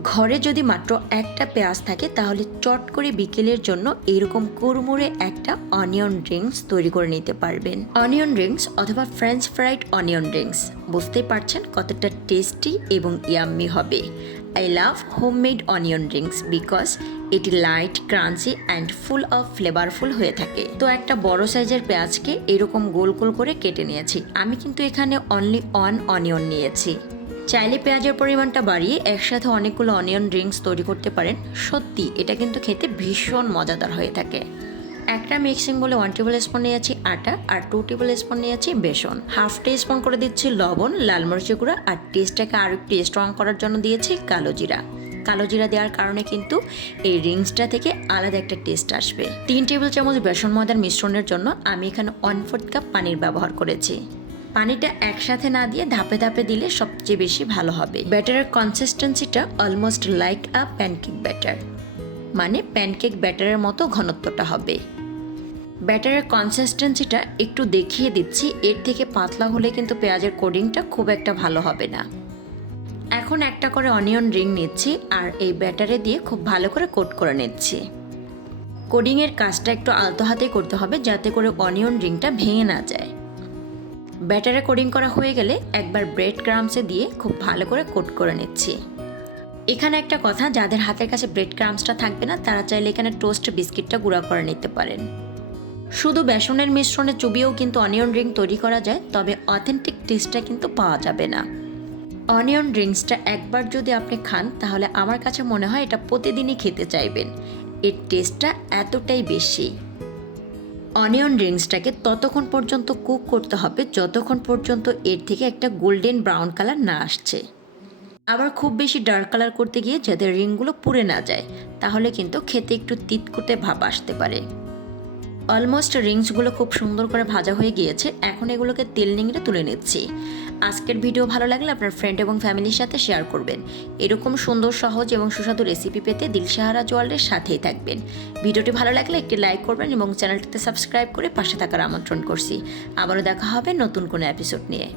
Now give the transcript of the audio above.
ঘরে যদি মাত্র একটা পেঁয়াজ থাকে, তাহলে চট করে বিকেলের জন্য এরকম কুড়মুড়ে একটা অনিয়ন রিংস তৈরি করে নিতে পারবেন। অনিয়ন রিংস অথবা ফ্রেঞ্চ ফ্রাইড অনিয়ন রিংস বুঝতেই পারছেন কতটা টেস্টি এবং ইয়াম্মি হবে। I love homemade onion rings because এটি light crunchy and full of flavourful হয়ে থাকে। তো একটা বড় সাইজের পেঁয়াজকে এরকম গোল গোল করে কেটে নিয়েছি। আমি কিন্তু এখানে অনলি অন অনিয়ন নিয়েছি। চাইলে পেঁয়াজের পরিমাণটা বাড়িয়ে একসাথে অনেকগুলো অনিয়ন ড্রিঙ্কস তৈরি করতে পারেন। সত্যি, এটা কিন্তু খেতে ভীষণ মজাদার হয়ে থাকে। একটা মিক্সিং বলে ওয়ান টেবিল স্পুন নিয়েছি আটা আর টু টেবিল স্পুন নিয়েছি বেসন। হাফ টি স্পুন করে দিচ্ছি লবণ, লাল মরিচের গুঁড়া আর টেস্টটাকে আরও একটু স্ট্রং করার জন্য দিয়েছি কালো জিরা। কালো জিরা দেওয়ার কারণে কিন্তু এই রিংসটা থেকে আলাদা একটা টেস্ট আসবে। তিন টেবিল চামচ বেসন ময়দার মিশ্রণের জন্য আমি এখানে ওয়ান ফোর্থ কাপ পানির ব্যবহার করেছি। পানিটা একসাথে না দিয়ে ধাপে ধাপে দিলে সবচেয়ে বেশি ভালো হবে। ব্যাটারের কনসিস্টেন্সিটা almost like a pancake batter মানে প্যানকেক ব্যাটারের মতো ঘনত্বটা হবে। ব্যাটারের কনসিস্টেন্সিটা একটু দেখিয়ে দিচ্ছি, এর থেকে পাতলা হলে কিন্তু পেঁয়াজের কোডিংটা খুব একটা ভালো হবে না। এখন একটা করে অনিয়ন রিং নিচ্ছি আর এই ব্যাটারে দিয়ে খুব ভালো করে কোট করে নিচ্ছি। কোডিংয়ের কাজটা একটু আলতো হাতে করতে হবে যাতে করে অনিয়ন রিংটা ভেঙে না যায়। ব্যাটারে কোডিং করা হয়ে গেলে একবার ব্রেড ক্রামসে দিয়ে খুব ভালো করে কোট করে নিচ্ছি। এখানে একটা কথা, যাদের হাতের কাছে ব্রেড ক্রামসটা থাকবে না, তারা চাইলে এখানে টোস্ট বিস্কিটটা গুঁড়া করে নিতে পারেন। শুধু বেসনের মিশ্রণে চুবিয়েও কিন্তু অনিয়ন রিং তৈরি করা যায়, তবে অথেন্টিক টেস্টটা কিন্তু পাওয়া যাবে না। অনিয়ন ড্রিঙ্কসটা একবার যদি আপনি খান, তাহলে আমার কাছে মনে হয় এটা প্রতিদিনই খেতে চাইবেন। এর টেস্টটা এতটাই বেশি। অনিয়ন রিংসটাকে ততক্ষণ পর্যন্ত কুক করতে হবে যতক্ষণ পর্যন্ত এর থেকে একটা গোল্ডেন ব্রাউন কালার না আসছে। আবার খুব বেশি ডার্ক কালার করতে গিয়ে যাতে রিংগুলো পুড়ে না যায়, তাহলে কিন্তু খেতে একটু তিতকুটে ভাব আসতে পারে। অলমোস্ট রিংসগুলো খুব সুন্দর করে ভাজা হয়ে গিয়েছে। এখন এগুলোকে তেল নিংড়ে তুলে নিচ্ছি। আজকের ভিডিও ভালো লাগলে আপনার ফ্রেন্ড এবং ফ্যামিলির সাথে শেয়ার করবেন। এরকম সুন্দর, সহজ এবং সুস্বাদু রেসিপি পেতে দিলশাহারা জোয়ালের সাথেই থাকবেন। ভিডিওটি ভালো লাগলে একটি লাইক করবেন এবং চ্যানেলটিতে সাবস্ক্রাইব করে পাশে থাকার আমন্ত্রণ করছি। আবারও দেখা হবে নতুন কোনো এপিসোড নিয়ে।